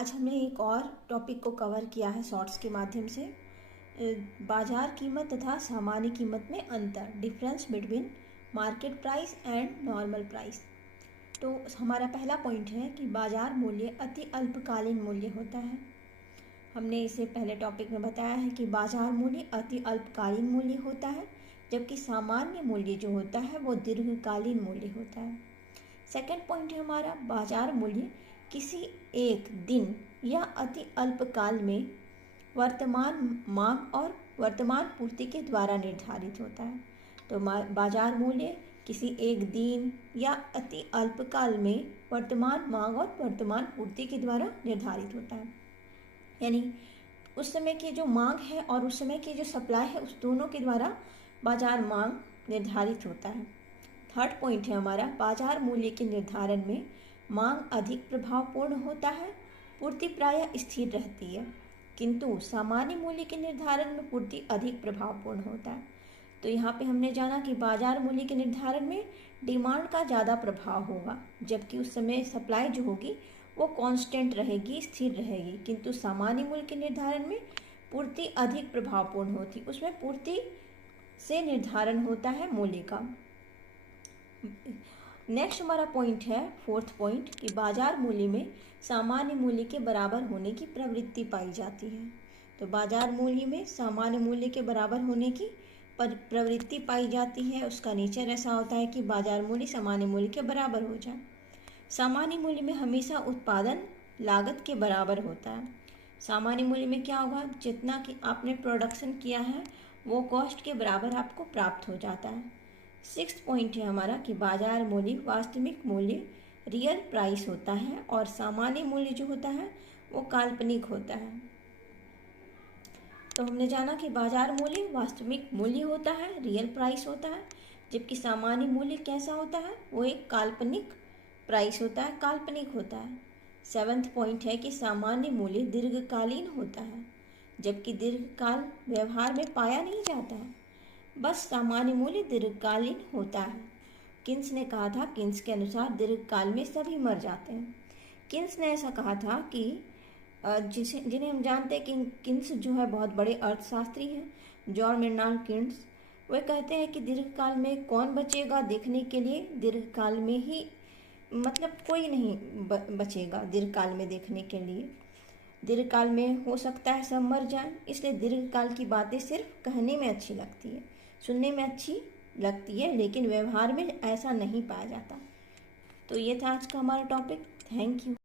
आज हमने एक और टॉपिक को कवर किया है शॉर्ट्स के माध्यम से। बाजार कीमत तथा सामान्य कीमत में अंतर, difference between market price and normal price. तो हमारा पहला पॉइंट है कि बाजार मूल्य अति अल्पकालीन मूल्य होता है। हमने इसे पहले टॉपिक में बताया है कि बाजार मूल्य अति अल्पकालीन मूल्य होता है, जबकि सामान्य मूल्य जो होता है वो दीर्घकालीन मूल्य होता है। सेकंड पॉइंट है हमारा, बाजार मूल्य किसी एक दिन या अति अल्पकाल में वर्तमान मांग और वर्तमान पूर्ति के द्वारा निर्धारित होता है। तो बाजार मूल्य किसी एक दिन या अति अल्पकाल में वर्तमान मांग और वर्तमान पूर्ति के द्वारा निर्धारित होता है, यानी उस समय की जो मांग है और उस समय की जो सप्लाई है, उस दोनों के द्वारा बाजार मांग निर्धारित होता है। थर्ड पॉइंट है हमारा, बाजार मूल्य के निर्धारण में मांग अधिक प्रभावपूर्ण होता है, पूर्ति प्रायः स्थिर रहती है, किंतु सामान्य मूल्य के निर्धारण में पूर्ति अधिक प्रभावपूर्ण होता है। तो यहाँ पे हमने जाना कि बाजार मूल्य के निर्धारण में डिमांड का ज़्यादा प्रभाव होगा, जबकि उस समय सप्लाई जो होगी वो कांस्टेंट रहेगी, स्थिर रहेगी, किंतु सामान्य मूल्य के निर्धारण में पूर्ति अधिक प्रभावपूर्ण होती, उसमें पूर्ति से निर्धारण होता है मूल्य का। नेक्स्ट हमारा पॉइंट है फोर्थ पॉइंट कि बाजार मूल्य में सामान्य मूल्य के बराबर होने की प्रवृत्ति पाई जाती है। तो बाजार मूल्य में सामान्य मूल्य के बराबर होने की प्रवृत्ति पाई जाती है। उसका नेचर ऐसा होता है कि बाजार मूल्य सामान्य मूल्य के बराबर हो जाए। सामान्य मूल्य में हमेशा उत्पादन लागत के बराबर होता है। सामान्य मूल्य में क्या होगा, जितना कि आपने प्रोडक्शन किया है वो कॉस्ट के बराबर आपको प्राप्त हो जाता है। सिक्स्थ पॉइंट है हमारा कि बाजार मूल्य वास्तविक मूल्य रियल प्राइस होता है और सामान्य मूल्य जो होता है वो काल्पनिक होता है। तो हमने जाना कि बाजार मूल्य वास्तविक मूल्य होता है, रियल प्राइस होता है, जबकि सामान्य मूल्य कैसा होता है, वो एक काल्पनिक प्राइस होता है, काल्पनिक होता है। सेवन्थ पॉइंट है कि सामान्य मूल्य दीर्घकालीन होता है, जबकि दीर्घकाल व्यवहार में पाया नहीं जाता है, बस सामान्य मूल्य दीर्घकालीन होता है। किन्स ने कहा था, किन्स के अनुसार दीर्घकाल में सभी मर जाते हैं। किन्स ने ऐसा कहा था कि जिन्हें हम जानते हैं कि किन्स जो है बहुत बड़े अर्थशास्त्री हैं, जॉन मेर्नाल्ड किन्स। वे कहते हैं कि दीर्घकाल में कौन बचेगा देखने के लिए, दीर्घकाल में ही मतलब कोई नहीं बचेगा दीर्घकाल में देखने के लिए। दीर्घकाल में हो सकता है सब मर जाए, इसलिए दीर्घकाल की बातें सिर्फ कहने में अच्छी लगती है, सुनने में अच्छी लगती है, लेकिन व्यवहार में ऐसा नहीं पाया जाता। तो ये था आज का हमारा टॉपिक। Thank you.